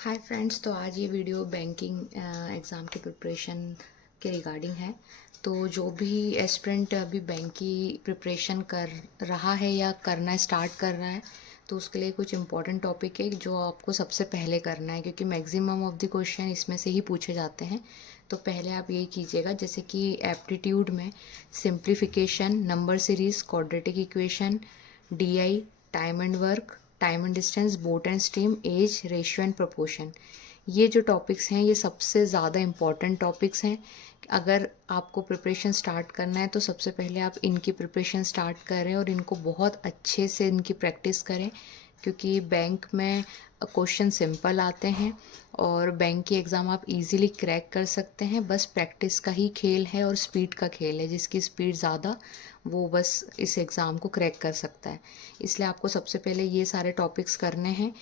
Hi friends, तो आज ये वीडियो बैंकिंग एग्ज़ाम की प्रिपरेशन के रिगार्डिंग है। तो जो भी एस्पिरेंट अभी बैंक की प्रिपरेशन कर रहा है या करना स्टार्ट कर रहा है, तो उसके लिए कुछ इंपॉर्टेंट टॉपिक है जो आपको सबसे पहले करना है, क्योंकि मैक्सिमम ऑफ द क्वेश्चन इसमें से ही पूछे जाते हैं। तो पहले आप यही कीजिएगा, जैसे कि एप्टीट्यूड में simplification, number series, quadratic equation, DI, time and work, time and distance, boat and stream, age, ratio and proportion, ये जो टॉपिक्स हैं ये सबसे ज़्यादा इम्पॉर्टेंट टॉपिक्स हैं। अगर आपको प्रिपरेशन स्टार्ट करना है तो सबसे पहले आप इनकी प्रिपरेशन स्टार्ट करें और इनको बहुत अच्छे से इनकी प्रैक्टिस करें, क्योंकि बैंक में क्वेश्चन सिंपल आते हैं और बैंक की एग्ज़ाम आप इजीली क्रैक कर सकते हैं। बस प्रैक्टिस का ही खेल है और स्पीड का खेल है, जिसकी स्पीड ज़्यादा वो बस इस एग्ज़ाम को क्रैक कर सकता है। इसलिए आपको सबसे पहले ये सारे टॉपिक्स करने हैं।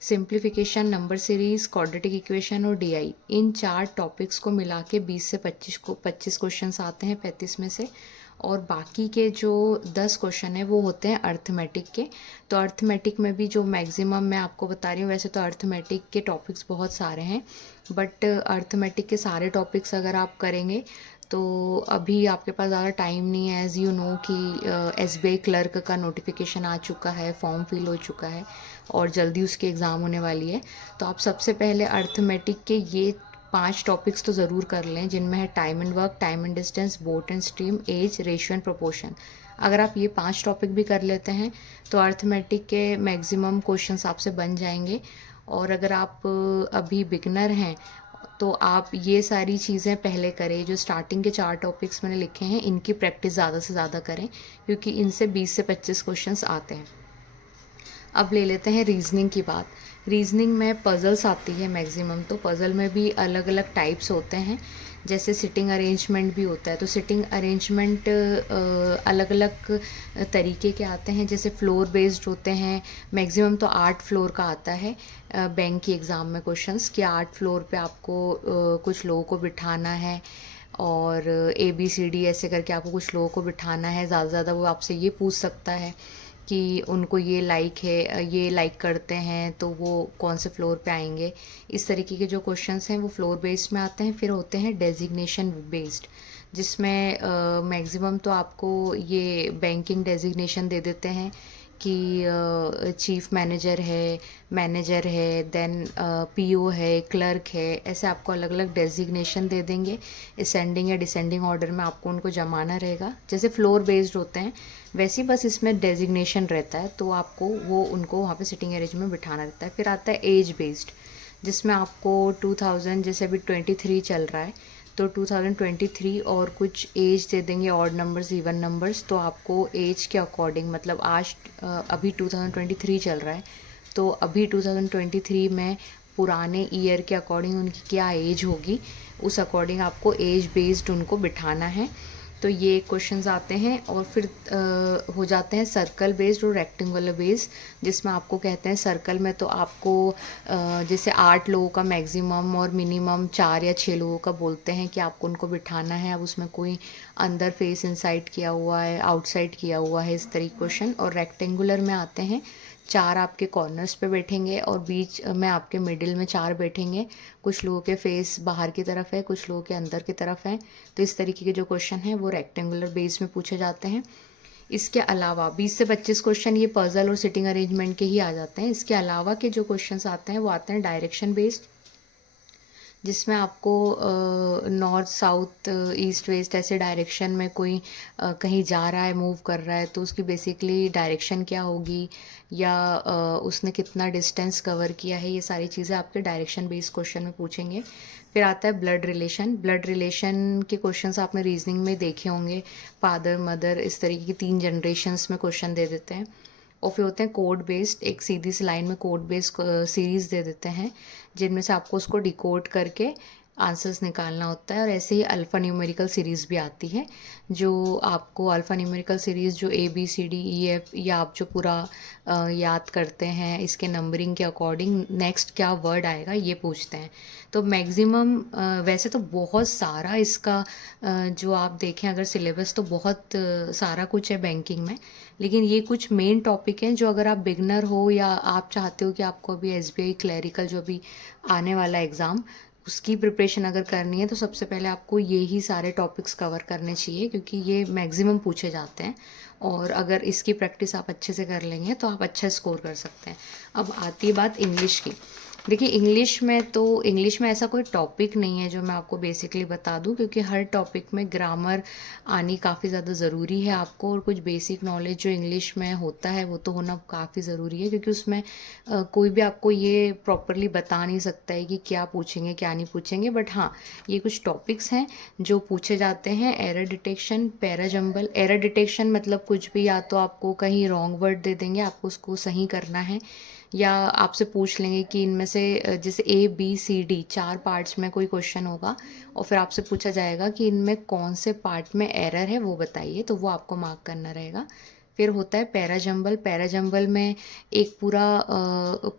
Simplification, number series, quadratic equation और डीआई, इन 4 टॉपिक्स को मिला के 20 से 25 क्वेश्चंस आते हैं 35 में से। और बाकी के जो 10 क्वेश्चन है वो होते हैं अर्थमेटिक के। तो अर्थमेटिक में भी जो मैक्सिमम मैं आपको बता रही हूँ, वैसे तो अर्थमेटिक के टॉपिक्स बहुत सारे हैं, बट अर्थमेटिक के सारे टॉपिक्स अगर आप करेंगे तो अभी आपके पास ज़्यादा टाइम नहीं है। एज़ यू नो कि एसबीआई क्लर्क का नोटिफिकेशन आ चुका है, फॉर्म फिल हो चुका है और जल्दी उसकी एग्ज़ाम होने वाली है। तो आप सबसे पहले अर्थमेटिक के ये 5 टॉपिक्स तो ज़रूर कर लें, जिनमें है time and work, time and distance, boat and stream, age, ratio and proportion. अगर आप ये 5 टॉपिक भी कर लेते हैं तो अर्थमेटिक के मैक्सिमम क्वेश्चंस आपसे बन जाएंगे। और अगर आप अभी बिगनर हैं तो आप ये सारी चीज़ें पहले करें। जो स्टार्टिंग के 4 टॉपिक्स मैंने लिखे हैं इनकी प्रैक्टिस ज़्यादा से ज़्यादा करें, क्योंकि इनसे 20 से 25 क्वेश्चंस आते हैं। अब ले लेते हैं रीजनिंग की बात। रीजनिंग में पज़ल्स आती है मैक्सिमम, तो पज़ल में भी अलग अलग टाइप्स होते हैं। जैसे सिटिंग अरेंजमेंट भी होता है, तो सिटिंग अरेंजमेंट अलग अलग तरीके के आते हैं। जैसे फ्लोर बेस्ड होते हैं, मैक्सिमम तो 8 फ्लोर का आता है बैंक की एग्ज़ाम में क्वेश्चंस, कि 8 फ्लोर पे आपको कुछ लोगों को बिठाना है और ABCD ऐसे करके आपको कुछ लोगों को बिठाना है। ज़्यादा से ज़्यादा वो आपसे ये पूछ सकता है कि उनको ये लाइक है, ये लाइक करते हैं, तो वो कौन से फ्लोर पे आएंगे। इस तरीके के जो क्वेश्चंस हैं वो फ्लोर बेस्ड में आते हैं। फिर होते हैं डेजिग्नेशन बेस्ड, जिसमें मैक्सिमम तो आपको ये बैंकिंग डेजिग्नेशन दे देते हैं कि चीफ मैनेजर है, देन PO है, क्लर्क है, ऐसे आपको अलग अलग डेजिग्नेशन दे देंगे। असेंडिंग या डिसेंडिंग ऑर्डर में आपको उनको जमाना रहेगा। जैसे फ्लोर बेस्ड होते हैं वैसे ही बस इसमें डेजिग्नेशन रहता है, तो आपको वो उनको वहाँ पे सिटिंग अरेंजमेंट में बिठाना रहता है। फिर आता है एज बेस्ड, जिसमें आपको 2000, जैसे अभी 23 चल रहा है, तो 2023 और कुछ एज दे देंगे, ऑड नंबर्स, इवन नंबर्स। तो आपको एज के अकॉर्डिंग, मतलब आज अभी 2023 चल रहा है, तो अभी 2023 में पुराने ईयर के अकॉर्डिंग उनकी क्या एज होगी, उस अकॉर्डिंग आपको एज बेस्ड उनको बिठाना है। तो ये क्वेश्चंस आते हैं। और फिर हो जाते हैं सर्कल बेस्ड और रेक्टेंगुलर बेस्ड, जिसमें आपको कहते हैं सर्कल में तो आपको जैसे 8 लोगों का मैक्सिमम और मिनिमम 4 या 6 लोगों का बोलते हैं कि आपको उनको बिठाना है। अब उसमें कोई अंदर फेस इनसाइड किया हुआ है, आउटसाइड किया हुआ है, इस तरीके क्वेश्चन। और रेक्टेंगुलर में आते हैं 4 आपके कॉर्नर्स पे बैठेंगे और बीच में आपके मिडिल में 4 बैठेंगे। कुछ लोगों के फेस बाहर की तरफ है, कुछ लोगों के अंदर की तरफ है। तो इस तरीके के जो क्वेश्चन हैं वो रेक्टेंगुलर बेस में पूछे जाते हैं। इसके अलावा 20 से 25 क्वेश्चन ये पजल और सिटिंग अरेंजमेंट के ही आ जाते हैं। इसके अलावा के जो क्वेश्चंस आते हैं वो आते हैं डायरेक्शन बेस्ड, जिसमें आपको नॉर्थ साउथ ईस्ट वेस्ट ऐसे डायरेक्शन में कोई कहीं जा रहा है, मूव कर रहा है, तो उसकी बेसिकली डायरेक्शन क्या होगी, या उसने कितना डिस्टेंस कवर किया है, ये सारी चीज़ें आपके डायरेक्शन बेस्ड क्वेश्चन में पूछेंगे। फिर आता है ब्लड रिलेशन। ब्लड रिलेशन के क्वेश्चंस आपने रीजनिंग में देखे होंगे, फादर मदर, इस तरीके की 3 जनरेशन्स में क्वेश्चन दे देते हैं। और फिर होते हैं कोड बेस्ड, एक सीधी सी लाइन में कोड बेस्ड सीरीज़ दे देते हैं, जिनमें से आपको उसको डिकोड करके आंसर्स निकालना होता है। और ऐसे ही अल्फ़ा न्यूमेरिकल सीरीज़ भी आती है, जो आपको अल्फ़ा न्यूमेरिकल सीरीज़ जो ABCDEF या आप जो पूरा याद करते हैं इसके नंबरिंग के अकॉर्डिंग नेक्स्ट क्या वर्ड आएगा ये पूछते हैं। तो मैक्सिमम वैसे तो बहुत सारा इसका जो आप देखें अगर सिलेबस तो बहुत सारा कुछ है बैंकिंग में, लेकिन ये कुछ मेन टॉपिक हैं जो अगर आप बिगनर हो या आप चाहते हो कि आपको अभी SBI क्लरिकल जो अभी आने वाला एग्ज़ाम उसकी प्रिपरेशन अगर करनी है तो सबसे पहले आपको ये ही सारे टॉपिक्स कवर करने चाहिए, क्योंकि ये मैक्सिमम पूछे जाते हैं और अगर इसकी प्रैक्टिस आप अच्छे से कर लेंगे तो आप अच्छा स्कोर कर सकते हैं। अब आती है बात इंग्लिश की। देखिए इंग्लिश में ऐसा कोई टॉपिक नहीं है जो मैं आपको बेसिकली बता दूं, क्योंकि हर टॉपिक में ग्रामर आनी काफ़ी ज़्यादा ज़रूरी है आपको, और कुछ बेसिक नॉलेज जो इंग्लिश में होता है वो तो होना काफ़ी ज़रूरी है, क्योंकि उसमें कोई भी आपको ये प्रॉपरली बता नहीं सकता है कि क्या पूछेंगे क्या नहीं पूछेंगे। बट हाँ, ये कुछ टॉपिक्स हैं जो पूछे जाते हैं। Error detection, parajumble. Error detection मतलब कुछ भी, या तो आपको कहीं रॉन्ग वर्ड दे देंगे, आपको उसको सही करना है, या आपसे पूछ लेंगे कि इनमें से जैसे ABCD 4 पार्ट्स में कोई क्वेश्चन होगा और फिर आपसे पूछा जाएगा कि इनमें कौन से पार्ट में एरर है वो बताइए, तो वो आपको मार्क करना रहेगा। फिर होता है पैराजंबल। पैराजंबल में एक पूरा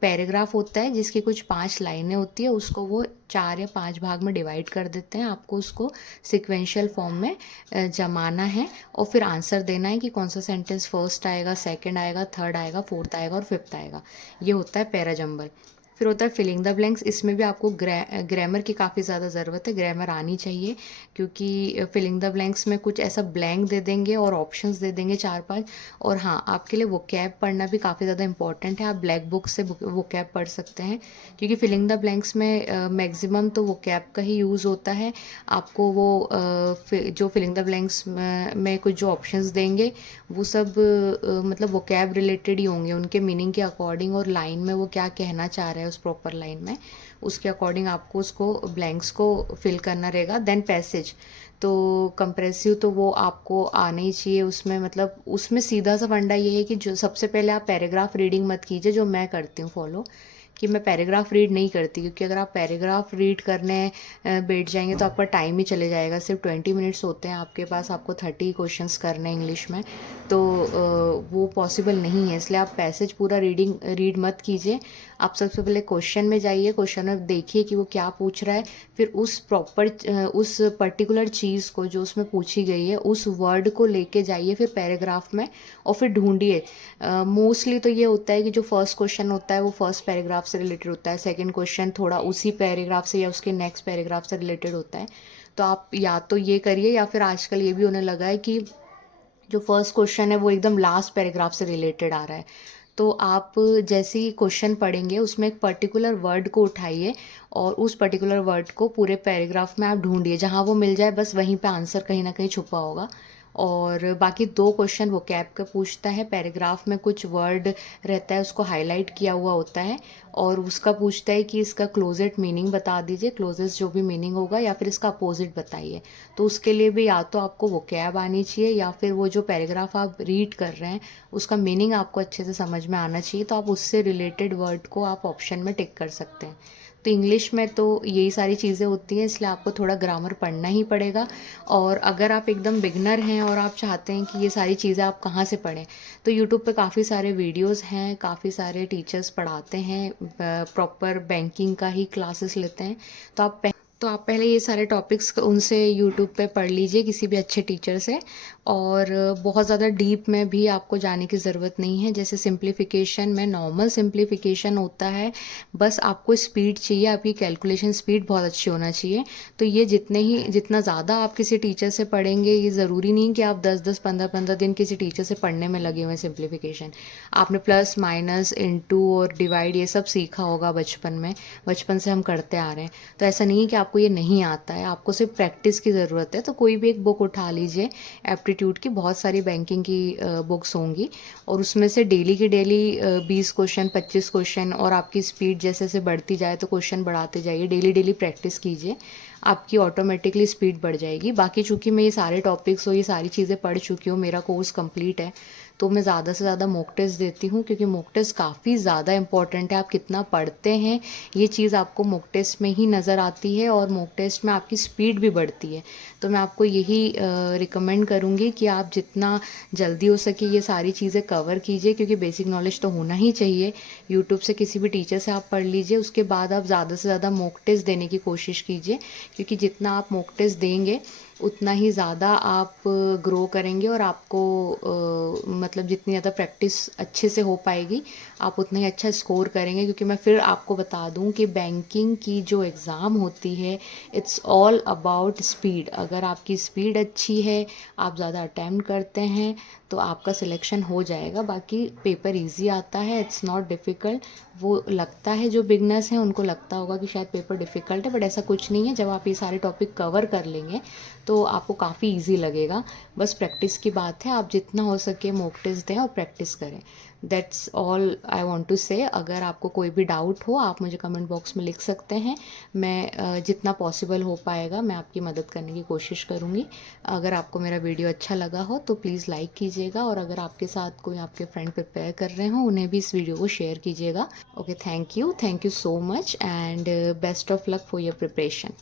पैराग्राफ होता है जिसकी कुछ 5 लाइनें होती है, उसको वो 4 या 5 भाग में डिवाइड कर देते हैं। आपको उसको सिक्वेंशियल फॉर्म में जमाना है और फिर आंसर देना है कि कौन सा सेंटेंस फर्स्ट आएगा, सेकंड आएगा, थर्ड आएगा, फोर्थ आएगा और फिफ्थ आएगा। ये होता है पैराजंबल। फिर होता है फिलिंग द ब्लैंक्स। इसमें भी आपको ग्रामर की काफ़ी ज़्यादा ज़रूरत है, ग्रामर आनी चाहिए, क्योंकि फिलिंग द ब्लैंक्स में कुछ ऐसा ब्लैंक दे देंगे और ऑप्शंस दे देंगे 4-5। और हाँ, आपके लिए वोकैब पढ़ना भी काफ़ी ज़्यादा इंपॉर्टेंट है। आप ब्लैक बुक से वोकैब पढ़ सकते हैं, क्योंकि फिलिंग द ब्लैंक्स में मैक्सिमम तो वोकैब का ही यूज़ होता है। आपको वो जो फिलिंग द ब्लैंक्स में कुछ जो ऑप्शंस देंगे वो सब मतलब वोकैब रिलेटेड ही होंगे, उनके मीनिंग के अकॉर्डिंग, और लाइन में वो क्या कहना चाह रहा है उस प्रॉपर लाइन में, उसके अकॉर्डिंग आपको उसको ब्लैंक्स को फिल करना रहेगा। देन पैसेज, तो कंप्रेसिव तो वो आपको आना ही चाहिए। उसमें मतलब उसमें सीधा सा फंडा ये है कि जो सबसे पहले आप पैराग्राफ रीडिंग मत कीजिए, जो मैं करती हूँ फॉलो, कि मैं पैराग्राफ रीड नहीं करती, क्योंकि अगर आप पैराग्राफ रीड करने बैठ जाएंगे तो आपका टाइम ही चले जाएगा। सिर्फ 20 मिनट्स होते हैं आपके पास, आपको 30 क्वेश्चंस करने हैं इंग्लिश में, तो वो पॉसिबल नहीं है। इसलिए आप पैसेज पूरा रीड मत कीजिए। आप सबसे पहले क्वेश्चन में जाइए, क्वेश्चन में देखिए कि वो क्या पूछ रहा है, फिर उस पर्टिकुलर चीज़ को जो उसमें पूछी गई है उस वर्ड को लेके जाइए फिर पैराग्राफ में, और फिर ढूंढिए। मोस्टली तो ये होता है कि जो फर्स्ट क्वेश्चन होता है वो फर्स्ट पैराग्राफ से रिलेटेड होता है, सेकंड क्वेश्चन थोड़ा उसी पैराग्राफ से या उसके नेक्स्ट पैराग्राफ से रिलेटेड होता है। तो आप या तो ये करिए, या फिर आजकल ये भी होने लगा है कि जो फर्स्ट क्वेश्चन है वो एकदम लास्ट पैराग्राफ से रिलेटेड आ रहा है। तो आप जैसे ही क्वेश्चन पढ़ेंगे उसमें एक पर्टिकुलर वर्ड को उठाइए और उस पर्टिकुलर वर्ड को पूरे पैराग्राफ में आप ढूंढिए, जहाँ वो मिल जाए बस वहीं पे आंसर कहीं ना कहीं छुपा होगा। और बाकी 2 क्वेश्चन वो कैप का पूछता है, पैराग्राफ में कुछ वर्ड रहता है उसको हाईलाइट किया हुआ होता है, और उसका पूछता है कि इसका क्लोजेट मीनिंग बता दीजिए, क्लोजेस्ट जो भी मीनिंग होगा, या फिर इसका अपोजिट बताइए। तो उसके लिए भी या तो आपको वो कैब आनी चाहिए, या फिर वो जो पैराग्राफ आप रीड कर रहे हैं उसका मीनिंग आपको अच्छे से समझ में आना चाहिए, तो आप उससे रिलेटेड वर्ड को आप ऑप्शन में टिक कर सकते हैं। तो इंग्लिश में तो यही सारी चीज़ें होती हैं, इसलिए आपको थोड़ा ग्रामर पढ़ना ही पड़ेगा। और अगर आप एकदम बिगनर हैं और आप चाहते हैं कि ये सारी चीज़ें आप कहाँ से पढ़ें, तो यूट्यूब पे काफ़ी सारे वीडियोस हैं, काफ़ी सारे टीचर्स पढ़ाते हैं, प्रॉपर बैंकिंग का ही क्लासेस लेते हैं। तो आप पहले ये सारे टॉपिक्स उनसे यूट्यूब पे पढ़ लीजिए किसी भी अच्छे टीचर से। और बहुत ज़्यादा डीप में भी आपको जाने की ज़रूरत नहीं है। जैसे सिंप्लीफिकेशन में नॉर्मल सिंप्लीफिकेशन होता है, बस आपको स्पीड चाहिए, आपकी कैलकुलेशन स्पीड बहुत अच्छी होना चाहिए। तो ये जितना ज़्यादा आप किसी टीचर से पढ़ेंगे, ये ज़रूरी नहीं कि आप 10-10, 15-15 दिन किसी टीचर से पढ़ने में लगे हुए हैं सिंप्लीफिकेशन। आपने प्लस माइनस इनटू और डिवाइड ये सब सीखा होगा बचपन में, बचपन से हम करते आ रहे हैं। तो ऐसा नहीं है कि आपको ये नहीं आता है, आपको सिर्फ प्रैक्टिस की ज़रूरत है। तो कोई भी एक बुक उठा लीजिए, एप्टीट्यूड की बहुत सारी बैंकिंग की बुक्स होंगी, और उसमें से डेली के डेली 20 क्वेश्चन, 25 क्वेश्चन, और आपकी स्पीड जैसे जैसे बढ़ती जाए तो क्वेश्चन बढ़ाते जाइए, डेली डेली प्रैक्टिस कीजिए, आपकी ऑटोमेटिकली स्पीड बढ़ जाएगी। बाकी चूंकि मैं ये सारे टॉपिक्स और ये सारी चीज़ें पढ़ चुकी हूँ, मेरा कोर्स कंप्लीट है, तो मैं ज़्यादा से ज़्यादा मॉक टेस्ट देती हूँ, क्योंकि मॉक टेस्ट काफ़ी ज़्यादा इंपॉर्टेंट है। आप कितना पढ़ते हैं ये चीज़ आपको मॉक टेस्ट में ही नज़र आती है, और मॉक टेस्ट में आपकी स्पीड भी बढ़ती है। तो मैं आपको यही रिकमेंड करूँगी कि आप जितना जल्दी हो सके ये सारी चीज़ें कवर कीजिए, क्योंकि बेसिक नॉलेज तो होना ही चाहिए। यूट्यूब से किसी भी टीचर से आप पढ़ लीजिए, उसके बाद आप ज़्यादा से ज़्यादा मॉक टेस्ट देने की कोशिश कीजिए, क्योंकि जितना आप मॉक टेस्ट देंगे उतना ही ज़्यादा आप ग्रो करेंगे, और आपको मतलब जितनी ज़्यादा प्रैक्टिस अच्छे से हो पाएगी आप उतना ही अच्छा स्कोर करेंगे। क्योंकि मैं फिर आपको बता दूं कि बैंकिंग की जो एग्ज़ाम होती है, इट्स ऑल अबाउट स्पीड। अगर आपकी स्पीड अच्छी है, आप ज़्यादा अटैम्प्ट करते हैं, तो आपका सिलेक्शन हो जाएगा। बाकी पेपर इजी आता है, इट्स नॉट डिफ़िकल्ट। वो लगता है जो बिगनर्स हैं उनको लगता होगा कि शायद पेपर डिफ़िकल्ट है, बट ऐसा कुछ नहीं है। जब आप ये सारे टॉपिक कवर कर लेंगे तो आपको काफ़ी इजी लगेगा। बस प्रैक्टिस की बात है, आप जितना हो सके मॉक टेस्ट दें और प्रैक्टिस करें। That's all I want to say. अगर आपको कोई भी डाउट हो आप मुझे कमेंट बॉक्स में लिख सकते हैं। मैं जितना पॉसिबल हो पाएगा मैं आपकी मदद करने की कोशिश करूँगी। अगर आपको मेरा वीडियो अच्छा लगा हो तो प्लीज़ लाइक कीजिएगा, और अगर आपके साथ कोई आपके फ्रेंड प्रिपेयर कर रहे हो उन्हें भी इस वीडियो को शेयर कीजिएगा। Okay, thank you so much, and best of luck for your preparation.